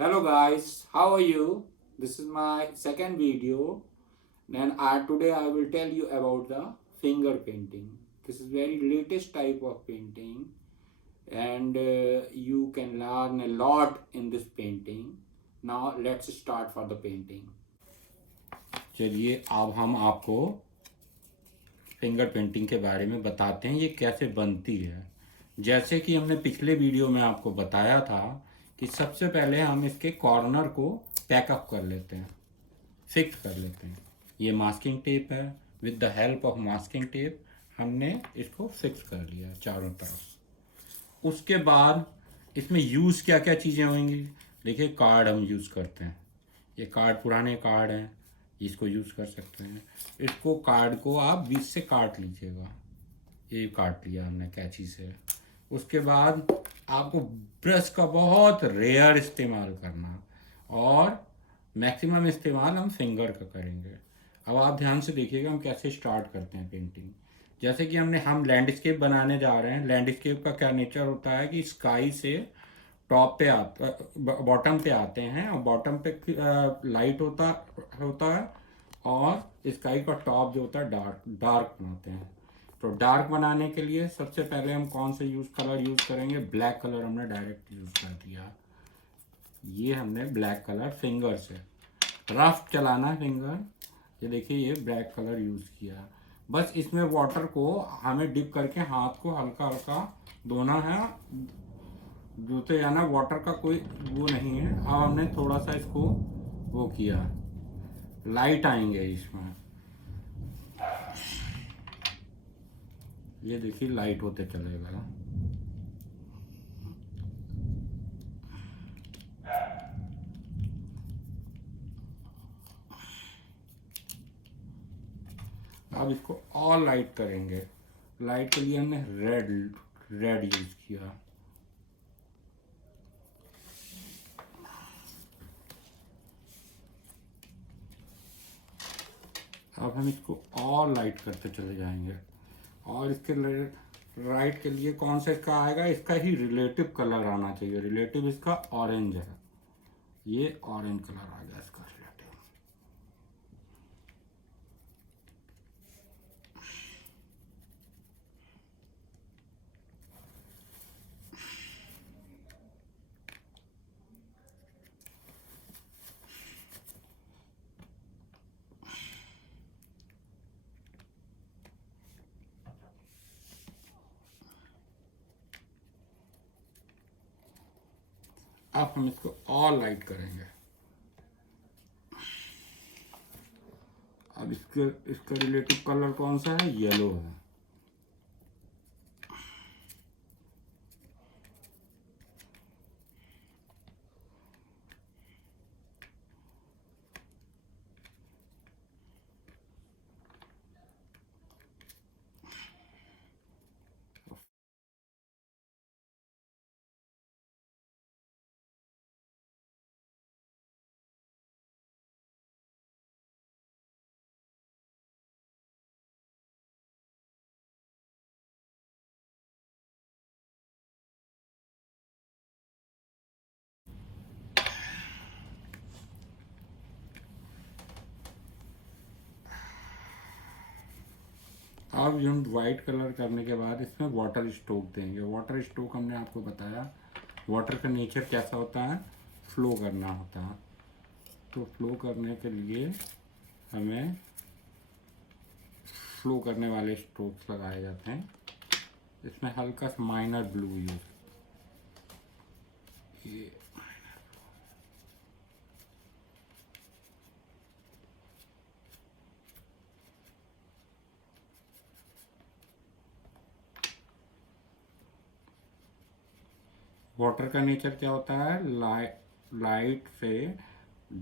Hello guys, how are you? This is my second video and today I will tell you about the finger painting. This is very latest type of painting and you can learn a lot in this painting. Now let's start for the painting. चलिए अब हम आपको finger painting के बारे में बताते हैं ये कैसे बनती है। जैसे कि हमने पिछले वीडियो में आपको बताया था कि सबसे पहले हम इसके कॉर्नर को पैकअप कर लेते हैं, फिक्स कर लेते हैं। ये मास्किंग टेप है, with the help of masking tape हमने इसको फिक्स कर लिया चारों तरफ। उसके बाद इसमें यूज़ क्या क्या चीज़ें होंगी, देखिए कार्ड हम यूज़ करते हैं। ये कार्ड पुराने कार्ड हैं, इसको यूज़ कर सकते हैं। इसको कार्ड को आप बीच से काट लीजिएगा, ये काट लिया हमने कैंची से। उसके बाद आपको ब्रश का बहुत रेयर इस्तेमाल करना और मैक्सिमम इस्तेमाल हम फिंगर का करेंगे। अब आप ध्यान से देखिएगा हम कैसे स्टार्ट करते हैं पेंटिंग। जैसे कि हम लैंडस्केप बनाने जा रहे हैं। लैंडस्केप का क्या नेचर होता है कि स्काई से टॉप पे बॉटम पे आते हैं और बॉटम पे लाइट होता है और स्काई का टॉप जो होता है डार्क बनाते हैं। तो डार्क बनाने के लिए सबसे पहले हम कौन से कलर यूज़ करेंगे, ब्लैक कलर हमने डायरेक्ट यूज़ कर दिया। ये हमने ब्लैक कलर फिंगर से रफ चलाना फिंगर, ये देखिए ये ब्लैक कलर यूज़ किया। बस इसमें वाटर को हमें डिप करके हाथ को हल्का हल्का धोना है, धोते जाना। वाटर का कोई वो नहीं है। अब हमने थोड़ा सा इसको वो किया, लाइट आएंगे इसमें, ये देखिए लाइट होते चलेगा। अब इसको और लाइट करेंगे। लाइट के लिए हमने रेड यूज किया। अब हम इसको और लाइट करते चले जाएंगे और इसके राइट के लिए कौन सा इसका आएगा, इसका ही रिलेटिव कलर आना चाहिए। रिलेटिव इसका ऑरेंज है, ये ऑरेंज कलर आ गया इसका रिलेटिव। अब हम इसको और लाइट करेंगे। अब इसका रिलेटिव कलर कौन सा है, येलो है। अब हम वाइट कलर करने के बाद इसमें वाटर स्ट्रोक देंगे। वाटर स्ट्रोक हमने आपको बताया वाटर का नेचर कैसा होता है, फ्लो करना होता है। तो फ्लो करने के लिए हमें फ्लो करने वाले स्ट्रोक्स लगाए जाते हैं। इसमें हल्का सा माइनर ब्लू यूज, ये वाटर का नेचर क्या होता है, लाइट से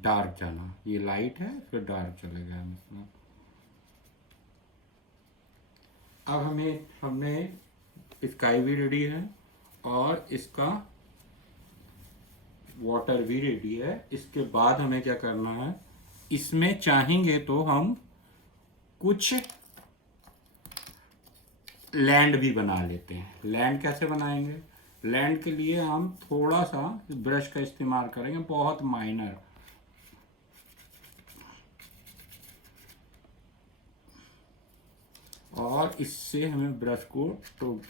डार्क जाना। ये लाइट है फिर डार्क चलेगा हम इसमें। अब हमने स्काई भी रेडी है और इसका वाटर भी रेडी है। इसके बाद हमें क्या करना है, इसमें चाहेंगे तो हम कुछ लैंड भी बना लेते हैं। लैंड कैसे बनाएंगे, लैंड के लिए हम थोड़ा सा ब्रश का इस्तेमाल करेंगे, बहुत माइनर। और इससे हमें ब्रश को टोक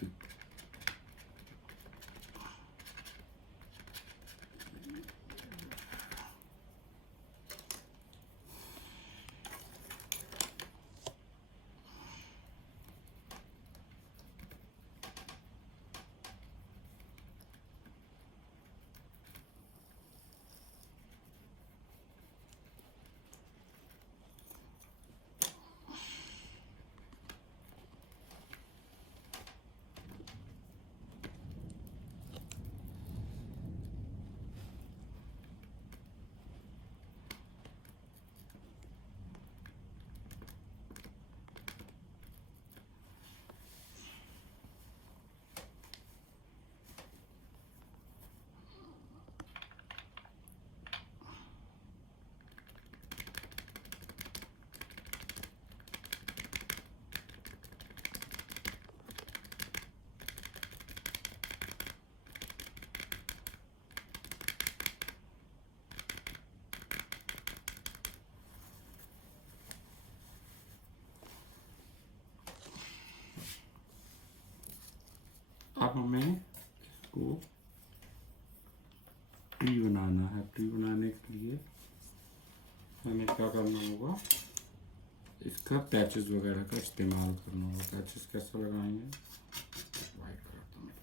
अब हमें इसको ट्री बनाना है। ट्री बनाने के लिए हमें क्या करना होगा, इसका पैचेस वगैरह का इस्तेमाल करना होगा। पैचेस कैसे लगाएंगे, वाइट कलर तो मैं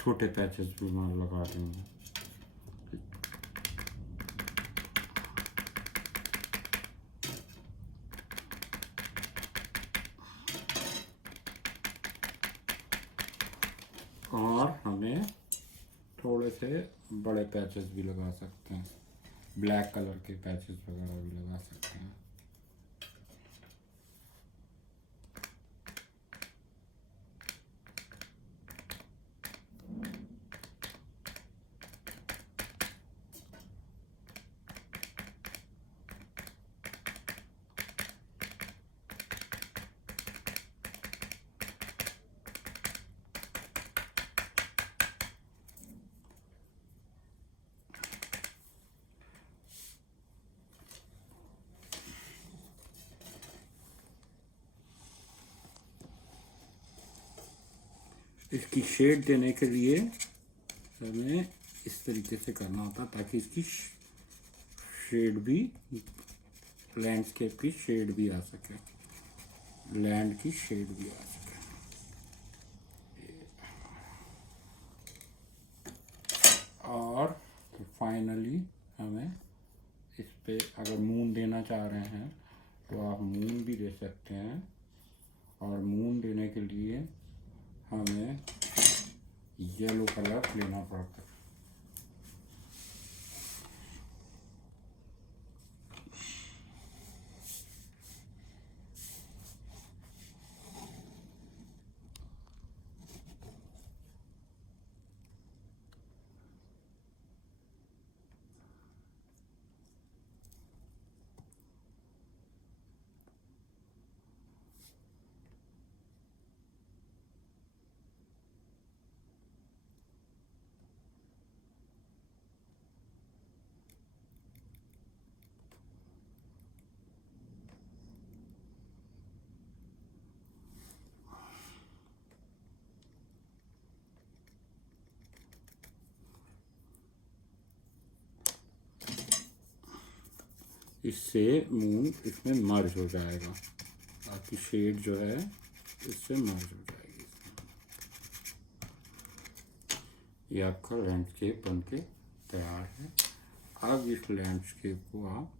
छोटे पैचेस भी मार लगा देंगे। और हमें थोड़े से बड़े पैचेस भी लगा सकते हैं, ब्लैक कलर के पैचेस वगैरह भी लगा सकते हैं। इसकी शेड देने के लिए हमें इस तरीके से करना होता है ताकि इसकी शेड भी, लैंडस्केप की शेड भी आ सके, लैंड की शेड भी आ सके। और फाइनली हमें इस पे अगर मून देना चाह रहे हैं तो आप मून भी दे सकते हैं। और मून देने के लिए हमें येलो कलर लेना पड़ता है। इससे मून इसमें मर्ज हो जाएगा, आपकी शेड जो है इससे मर्ज हो जाएगी। ये आपका लैंडस्केप बनके तैयार है। अब इस लैंडस्केप को आप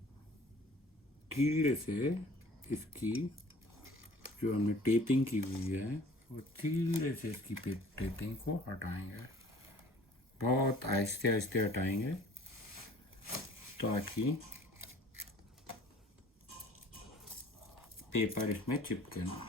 धीरे से, इसकी जो हमने टेपिंग की हुई है वो धीरे से इसकी टेपिंग को हटाएंगे, बहुत आहिस्ते आहिस्ते हटाएंगे ताकि पेपर इसमें चिपके ना।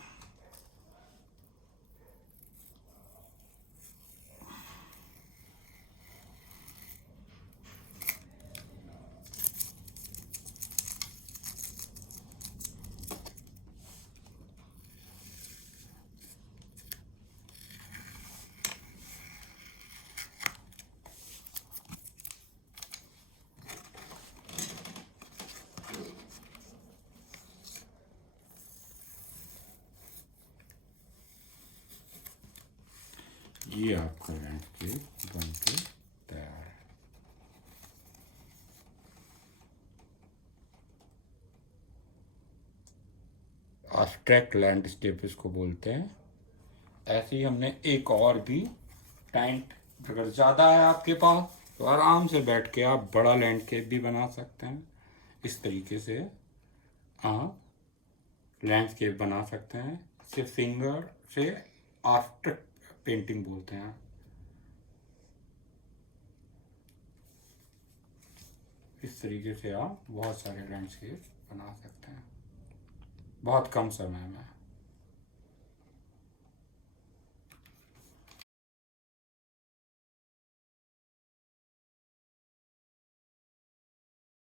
ये आपका लैंडस्केप बन के तैयार है। एब्स्ट्रैक्ट लैंडस्केप इसको बोलते हैं। ऐसे ही हमने एक और भी टेंट, अगर ज़्यादा है आपके पास तो आराम से बैठ के आप बड़ा लैंडस्केप भी बना सकते हैं। इस तरीके से आप लैंडस्केप बना सकते हैं। इसे फिंगर से आफ्टर पेंटिंग बोलते हैं। इस तरीके से आप बहुत सारे लैंडस्केप बना सकते हैं बहुत कम समय में।